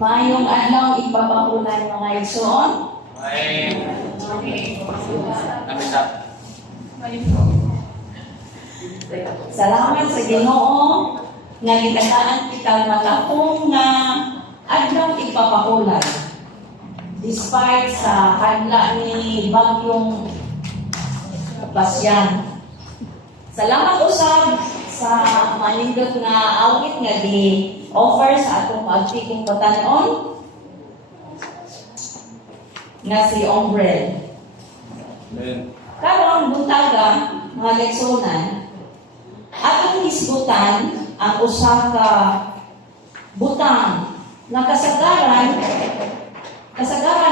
Mayong adlaw ipapahulan mga igsoon. Salamat sa Ginoo nga gitagaan kita matapong nga adlaw ipapahulan. Despite sa hadla ni bagyong Basyan. Salamat usab sa manindot nga awit nga di-offer sa atong pagtiging batanon nga si Ombre. Karon buntaga mga leksonan, atong hisgutan ang usa ka butang nga kasagaran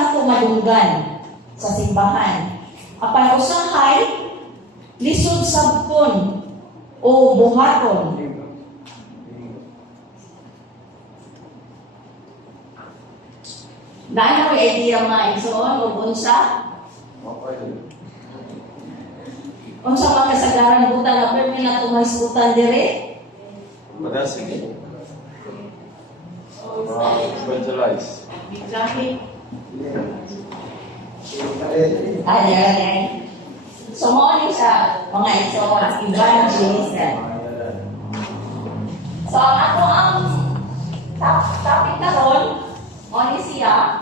nato madunggan sa simbahan. Apan usahay lisod sabton o buhaton. Naano may idea mga igsoon o unsa? Unsa mga kasagaran butang na permi na tumahisgutan dire? Madasig. Evangelize. Bitrahe. Ay. So, mo ni sa mga igsoon, evangelism. So, ang topic karon, mo ni siya,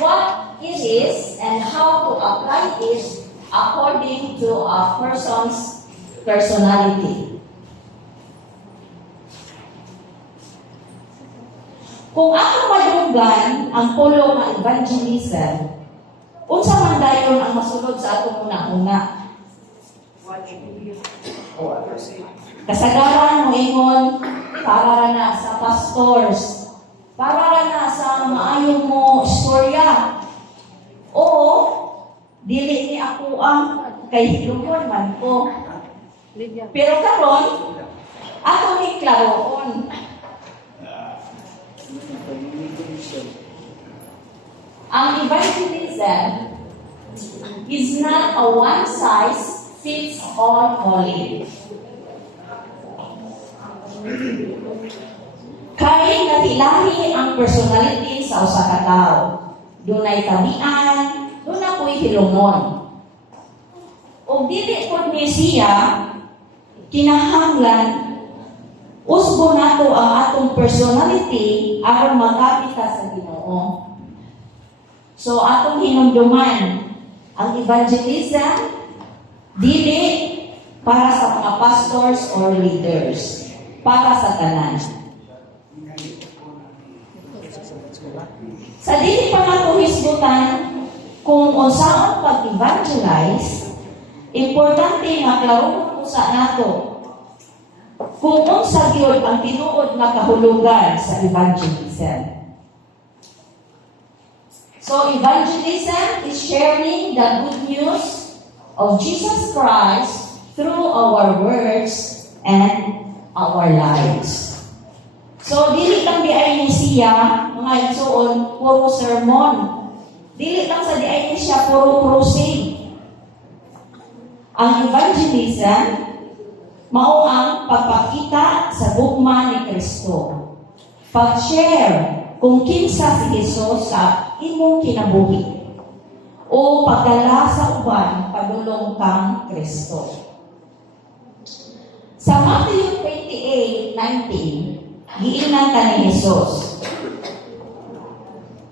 what it is and how to apply it according to a person's personality. Kung ako madunggan ang pulo ng evangelism, unsa man dayon ang masulod sa atong una-una? Kasagaran mo ingon para na sa pastors, para na sa maayong mo istorya. O dili ni ako ang kay hilumon man ko. Pero karon ako ni klaroon. Ang evangelism is not a one-size-fits-all calling. Kay natilahi ang personality sa usa ka tawo. Dunay tabian, duna ko'y hilumon. O dili pod ni siya kinahanglan usbo nato ang atong personality aron makapita sa Ginoo. So, atong hinumduman, ang evangelism, dili para sa mga pastors or leaders, para sa tanan. Sa dili pa nga hisgutan, kung unsaon pag-evangelize, importante nga klaron usa nato kung unsa gyud ang tinuod nga kahulugan sa evangelism. So, evangelism is sharing the good news of Jesus Christ through our words and our lives. So, dili lang di ay ni siya, mga igsoon, puro sermon. Dili lang sa di ay ni siya, puro crusade. Ang evangelism, mao ang pagpakita sa gugma ni Kristo. Pag-share kung kinsa si Jesus sa imong kinabuhi o pagdala sa uban padulong kang Kristo. Sa Matthew 28:19, giingnan ka ni Jesus,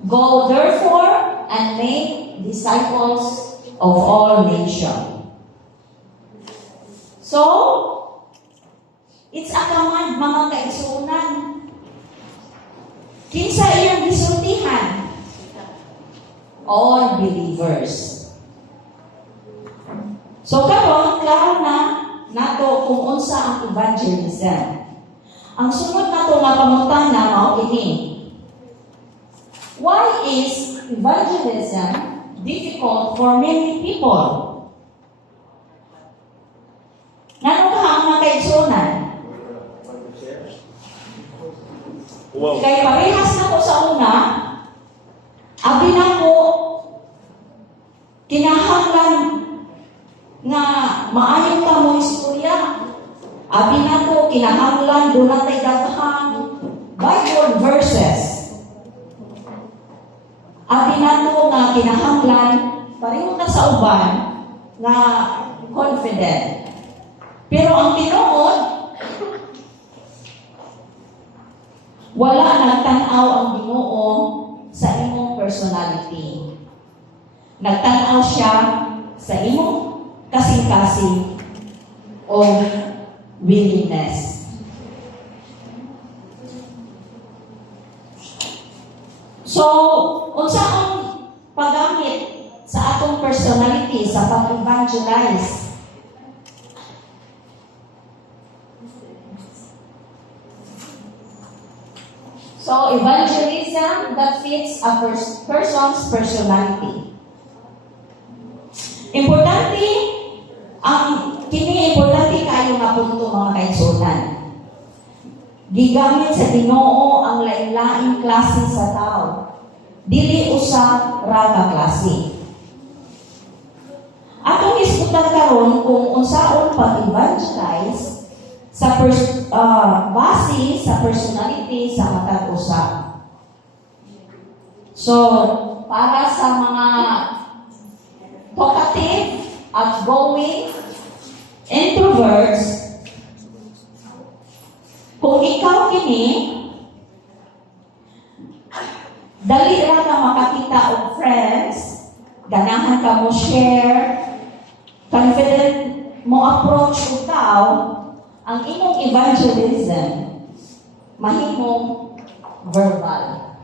"Go therefore and make disciples of all nations." So, it's a command mga kaigsuonan. Kinsa iyang gisultihan? All believers. So karon klaro na nato kung unsa ang evangelism. Ang sunod nato nga pangutana mao kini. Why is evangelism difficult for many people? Nganong ka ang mga kaigsuonan? Wow. Kaya parehas na ko sa una, abi na ko, kinahanglan nga maayong ka mo istorya. Abi na ko, kinahanglan doon natin daghang Bible verses kinahanglan pareho ta sa uban nga confident. Pero ang tinuod, wala nagtanaw ang Ginoo sa imong personality. Nagtanaw siya sa imong kasing-kasing o willingness. So, unsa ang paggamit sa atong personality sa pag-evangelize? So, evangelism that fits a person's personality. Importante, importante kayo nga punto mga kaigsunan. Gigamit sa Ginoo ang lain-laing klase sa tao. Dili usa ra ka klase. Atong iskutan karon kung unsaon pag-evangelize sa base sa personality sa matag usa. So, para sa mga talkative, outgoing, introverts, kung ikaw kini, dali ra ka makakita og friends, ganahan ka mo share, confident mo approach ug tao, ang imong evangelism mahimong verbal.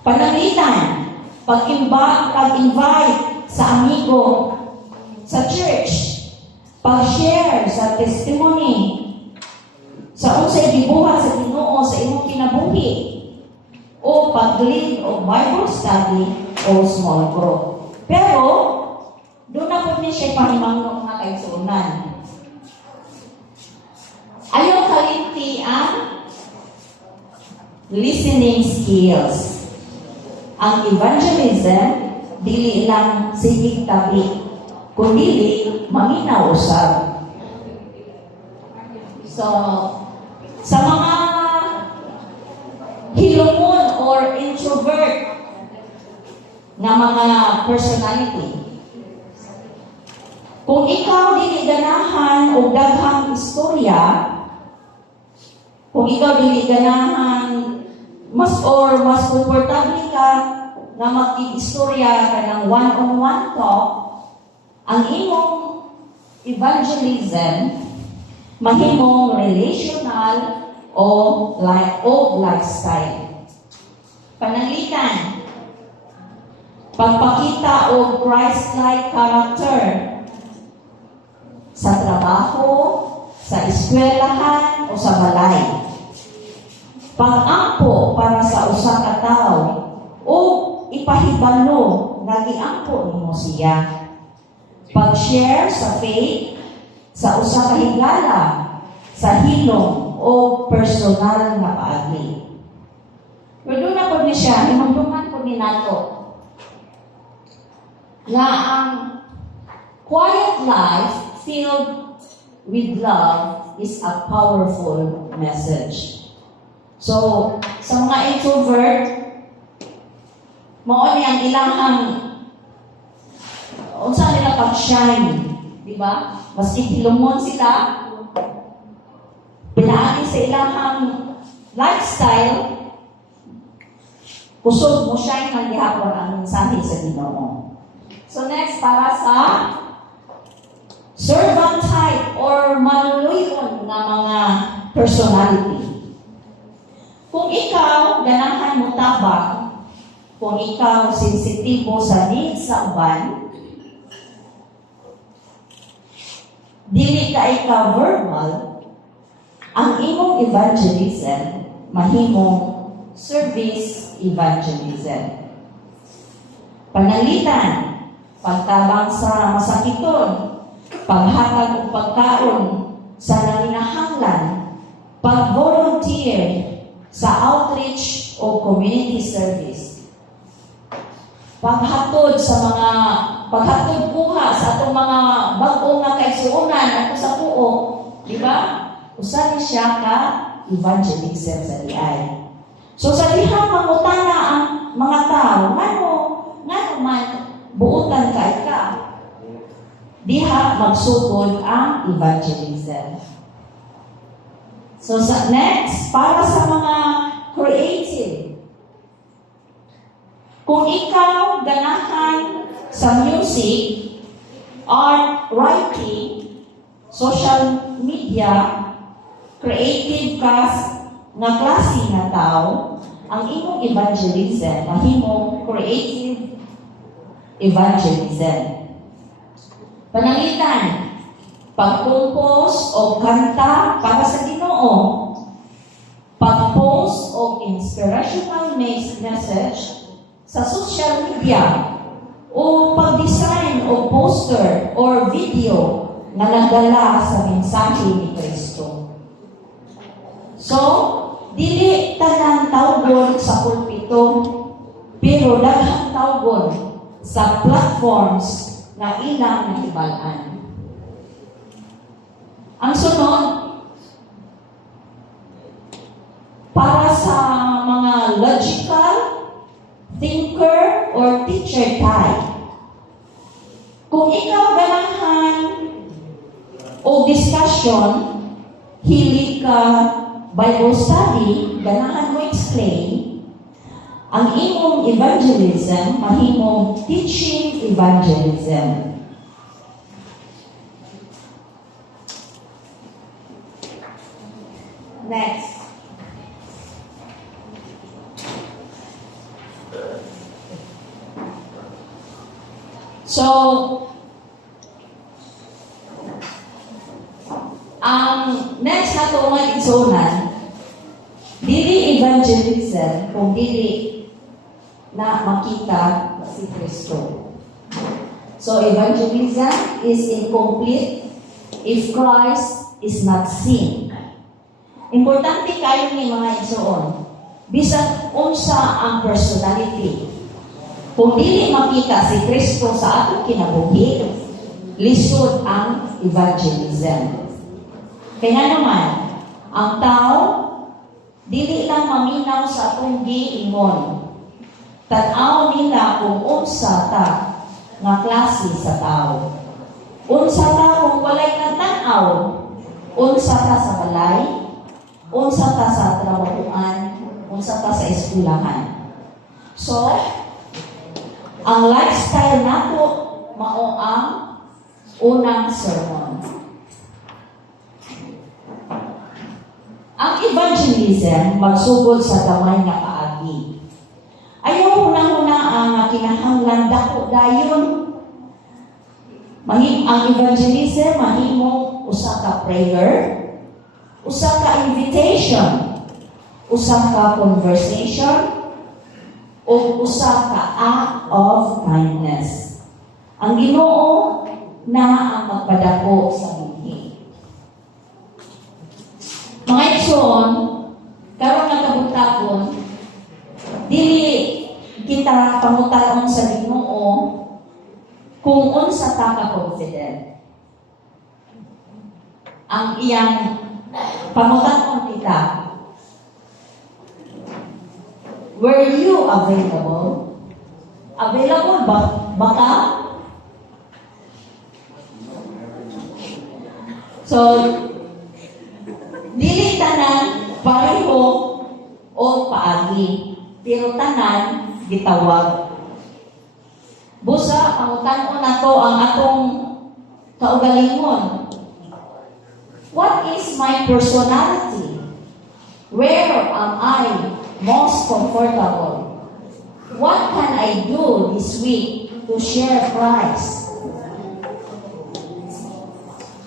Pananglitan, pag-invite sa amigo sa church, pag-share sa testimony, sa unsay gibuhat sa Ginoo sa imong kinabuhi, o pag-lead o Bible study o small group. Pero, doon na po niya siya pahimangno nga kaigsunan. Ayaw kalinti ang listening skills. Ang evangelism, dili lang sigig tabi, kundi maminaw usab. So, sa mga hilumon or introvert nga mga personality, kung ikaw dili ganahan o daghang istorya, kung ikaw dili ganahan mas komportable ka na mag-istorya ka ng one-on-one talk, ang imong evangelism mahimong relational o lifestyle. Pananglitan, pagpakita o Christ-like character sa trabaho, sa eskwelahan o sa balay. Pag-ampo para sa usa ka tawo o ipahibalo nga giampo nimo siya. Pag-share sa faith sa usa ka higala, sa hilom o personal nga paagi. Pero na po ni siya, imagduman po ni nato na ang quiet life filled with love is a powerful message. So, sa mga introvert, mao ni ang ilahang unsa nila pag-shine, di ba? Maski hilumon sila, pinaagi sa ilahang lifestyle, kusog mo shine ang gihapon ang mensahe sa Ginoo. So next, para sa servant type or manuluyon na mga personality. Kung ikaw ganahan mo tabang, kung ikaw sensitibo sa needs sa uban, dili ka ikaw verbal, ang imong evangelism mahimong service evangelism. Pananglitan, pagtabang sa masakiton, paghatag og pagkaon sa nanginahanglan, pag-volunteer sa outreach o community service. Paghatod buha sa atong mga bag-o nga kaigsuonan at sa puo, di ba? Usa ni siya ka evangelism sa diay. So sa dihang mangutana ang mga tao, ngano buutan ka. Diha magsugod ang evangelism. So sa next, para sa mga creative. Kung ikaw ganahan sa music, art, writing, social media, creative ka nga klase nga tao, ang imong evangelism, mahimong creative evangelism. Panangitan, pag-compose o kanta para sa Ginoo, pag-post o inspirational message sa social media, o pag-design o poster or video na nagdala sa mensahe ni Kristo. So, dili tanang tawgon sa pulpito, pero daghang tawgon sa platforms na ilang nahibalaan. Ang sunod, para sa mga logical thinker or teacher type. Kung ikaw ganahan o discussion, hilig ka Bible study, ganahan mo explain, ang imong evangelism, mahimong teaching evangelism. Next. So, ang next na ito nga igsunan, dili evangelism kung dili na makita si Kristo. So, evangelism is incomplete if Christ is not seen. Importante kayo ni mga igsuon. Bisag unsa ang personality. Kung dili makita si Kristo sa atong kinabuhi, lisod ang evangelism. Kaya naman, ang tao, dili lang maminaw sa atong giingon. Tanaw nila kung unsa ta nga klase sa tao. Unsa ta kung walay natanaw. Unsa ta sa balay. Unsa ta sa trabahoan. Unsa ta sa eskwelahan. So, ang lifestyle nato mao ang unang sermon. Ang evangelism magsugod sa gamay nga paagi. Ayaw una-una ang kinahanglan dako dayon. Ang evangelism mahimong usa ka prayer, usa ka invitation, usa ka conversation, o usa ka act of kindness. Ang Ginoo na ang magpadako sa buhi. Mga igsoon, karon nga kabutahon, dili kita pangutanon sa Ginoo kung unsa ta ka confident. Ang iyang pangutanon kita, were you available? Available ba? Baka? So, dili tanan pareho o paagi. Pero tanan, gitawag. Busa, pangutanon nato ang atong kaugalingon. What is my personality? Where am I most comfortable? What can I do this week to share Christ?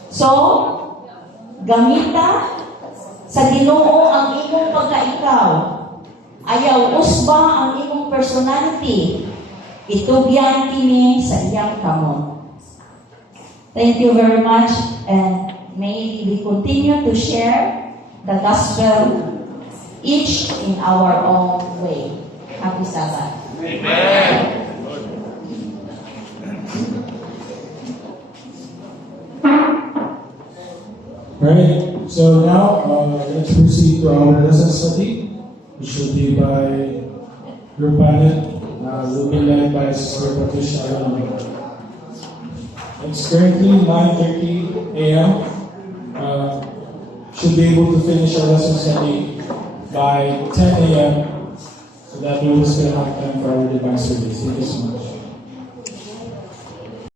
So, gamita sa Ginoo ang imong pagkaikaw. Ayaw usba ang imong personality. Itugyan kini sa iyang kamot. Thank you very much, and may we continue to share the gospel each in our own way. Happy Sabbath. Amen. Right, so now let's proceed to our lesson study, which will be by Group Panet will be led by Sister Patricia Alonso. It's currently 9:30 a.m. Should be able to finish our lesson study by 10 a.m. so that we will still have time for our divine service. Thank you so much.